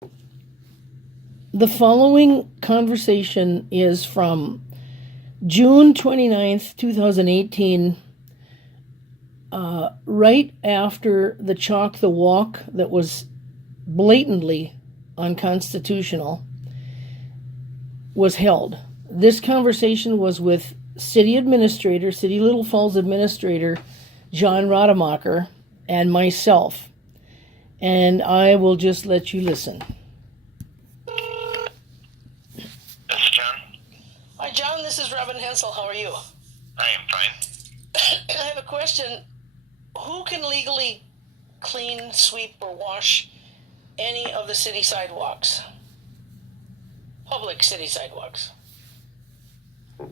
The following conversation is from June 29th, 2018, right after the Chalk the Walk that was blatantly unconstitutional was held. This conversation was with City Little Falls Administrator John Rademacher and myself. And I will just let you listen. This is John. Hi, John. This is Robin Hensel. How are you? I am fine. I have a question. Who can legally clean, sweep, or wash any of the city sidewalks? Public city sidewalks. Well,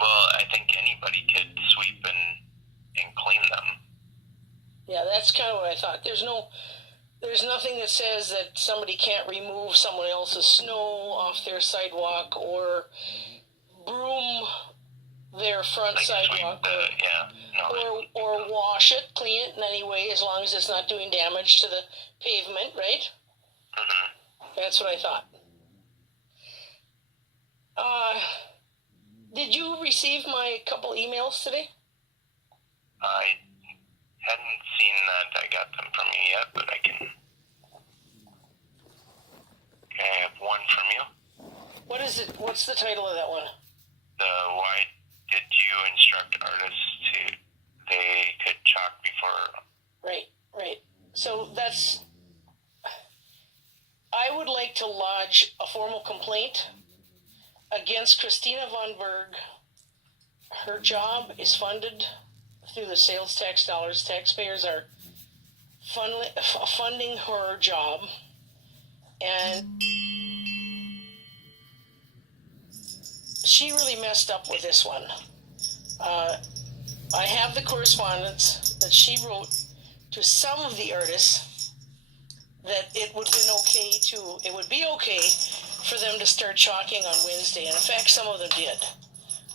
I think anybody could sweep and clean them. Yeah, that's kind of what I thought. There's nothing that says that somebody can't remove someone else's snow off their sidewalk or broom their front sidewalk or wash it, clean it in any way, as long as it's not doing damage to the pavement, right? Mm-hmm. That's what I thought. Did you receive my couple emails today? I hadn't seen that I got them from you yet, but I can. Okay, I have one from you. What is it? What's the title of that one? Why did you instruct artists they could chalk before? Right. So I would like to lodge a formal complaint against Christina Von Berg. Her job is funded through the sales tax dollars. Taxpayers are funding her job, and she really messed up with this one. I have the correspondence that she wrote to some of the artists that it would be okay for them to start chalking on Wednesday, and in fact some of them did,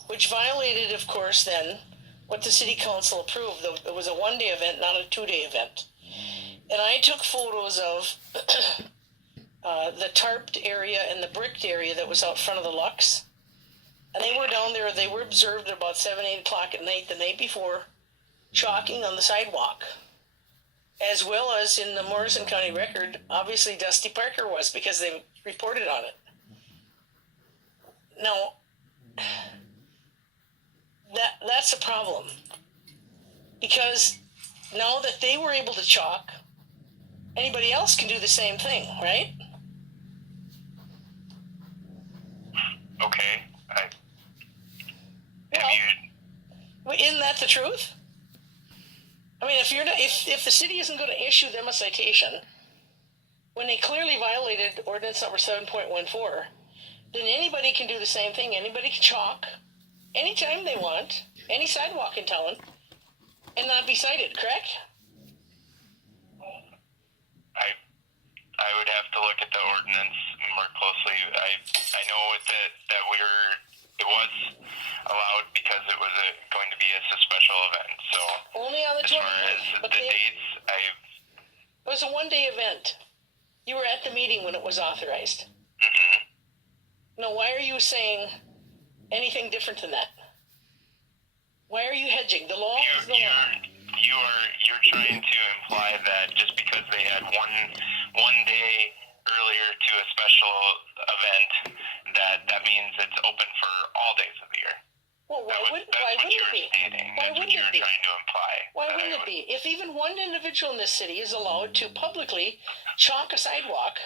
which violated, of course, then what the city council approved. It was a one-day event, not a two-day event. And I took photos of the tarped area and the bricked area that was out front of the Lux. And they were down there, they were observed at about 7, 8 o'clock at night the night before, chalking on the sidewalk. As well as in the Morrison County Record, obviously Dusty Parker was, because they reported on it. Now, that's a problem. Because now that they were able to chalk, anybody else can do the same thing, right? Okay. Isn't that the truth? I mean, if the city isn't going to issue them a citation when they clearly violated Ordinance number 7.14, then anybody can do the same thing. Anybody can chalk anytime they want, any sidewalk in town, and not be cited, correct? I would have to look at the ordinance more closely. I know that it was allowed because it was going to be as a special event. So only on the 20th. As far as the dates, it was a one-day event. You were at the meeting when it was authorized. Mm-hmm. Now, why are you saying anything different than that? Why are you hedging? The law is the law. You're trying to imply that just because they had one day earlier to a special event, that means it's open for all days of the year. Well, why wouldn't it be? That's what you were trying to imply. Why wouldn't it be? If even one individual in this city is allowed to publicly chalk a sidewalk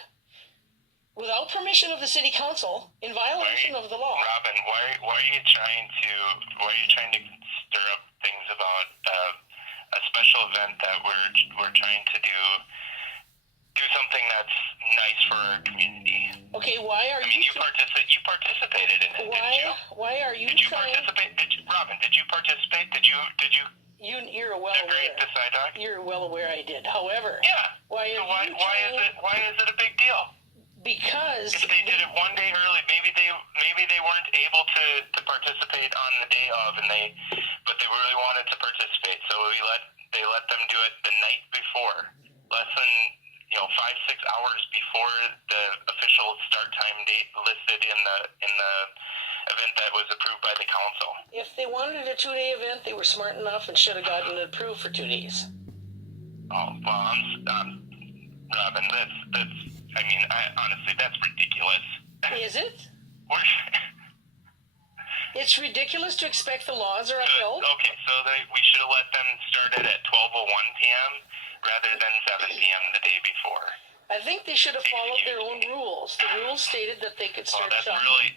without permission of the city council in violation of the law. Robin, why are you trying to stir up things about a special event that we're trying to do something that's nice for our community? Okay, why are you participated in it, didn't you? Why are you participate? Robin, did you participate? Did you You're well decorate aware. the sidewalk? You're well aware I did. However, yeah. Why is it a big deal? Because if they did it one day early, maybe they weren't able to participate on the day of, but they really wanted to participate, so they let them do it the night before, less than 5-6 hours before start time date listed in the event that was approved by the council. If they wanted a 2-day event, they were smart enough and should have gotten it approved for 2 days. Oh well, Robin, honestly, that's ridiculous. Is it? We're, It's ridiculous to expect the laws are upheld. okay, so we should have let them start it at 12:01 p.m. rather than 7 p.m. the day before. I think they should have followed their own rules. The rules stated that they could start that's shopping really,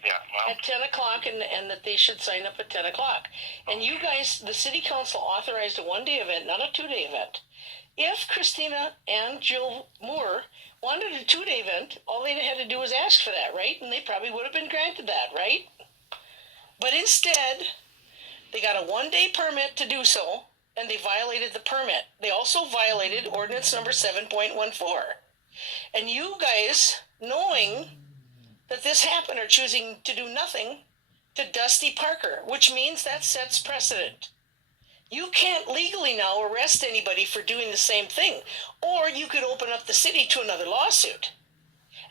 at 10 o'clock and that they should sign up at 10 o'clock. And you guys, the city council authorized a 1-day event, not a 2-day event. If Christina and Jill Moore wanted a 2-day event, all they had to do was ask for that, right? And they probably would have been granted that, right? But instead, they got a 1-day permit to do so, and they violated the permit. They also violated ordinance number 7.14. And you guys, knowing that this happened, are choosing to do nothing to Dusty Parker, which means that sets precedent. You can't legally now arrest anybody for doing the same thing, or you could open up the city to another lawsuit,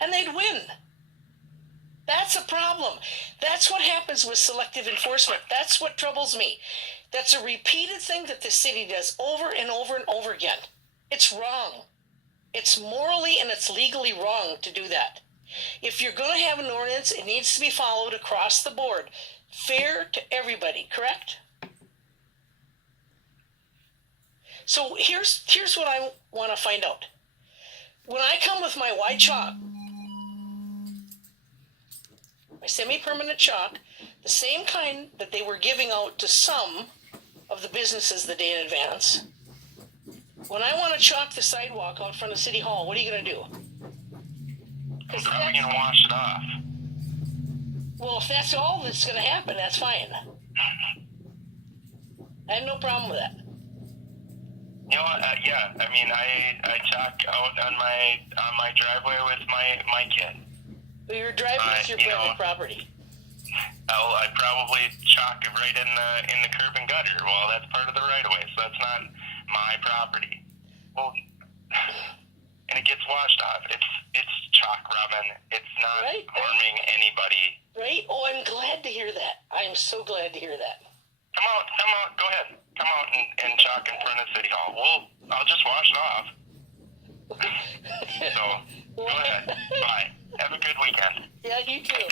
and they'd win. That's a problem. That's what happens with selective enforcement. That's what troubles me. That's a repeated thing that the city does over and over and over again. It's wrong. It's morally and it's legally wrong to do that. If you're going to have an ordinance, it needs to be followed across the board. Fair to everybody, correct? So here's what I want to find out. When I come with my white chalk, my semi-permanent chalk, the same kind that they were giving out to some of the businesses the day in advance, when I want to chalk the sidewalk out front of City Hall, what are you going to do? I'm probably going to wash it off. Well, if that's all that's going to happen, that's fine. I have no problem with that. You know, yeah. I mean, I chalk out on my driveway with my kid. Well, your driveway is your private property. I'd probably chalk it right in the curb and gutter. Well, that's part of the right of way, so that's not my property. Well, and it gets washed off. It's chalk, Robin. It's not harming anybody. Right? Oh, I'm glad to hear that. I'm so glad to hear that. Come out, go ahead. Come out and chalk in front of City Hall. I'll just wash it off. So, go ahead. Bye. Have a good weekend. Yeah, you too.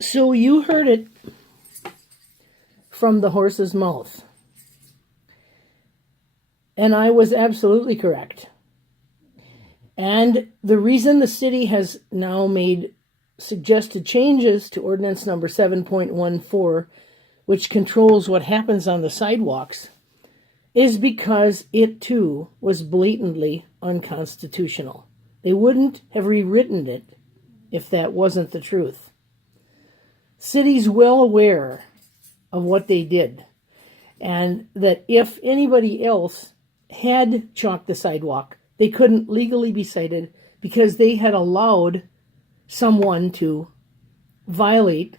So you heard it from the horse's mouth. And I was absolutely correct. And the reason the city has now made suggested changes to ordinance number 7.14, which controls what happens on the sidewalks, is because it too was blatantly unconstitutional. They wouldn't have rewritten it if that wasn't the truth. City's well aware of what they did, and that if anybody else had chalked the sidewalk, they couldn't legally be cited because they had allowed someone to violate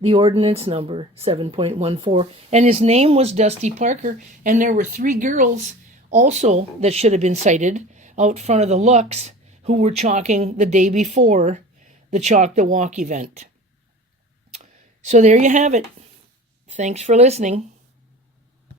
the ordinance number 7.14, and his name was Dusty Parker, and there were 3 girls also that should have been cited out front of the Lux who were chalking the day before the Chalk the Walk event. So there you have it. Thanks for listening.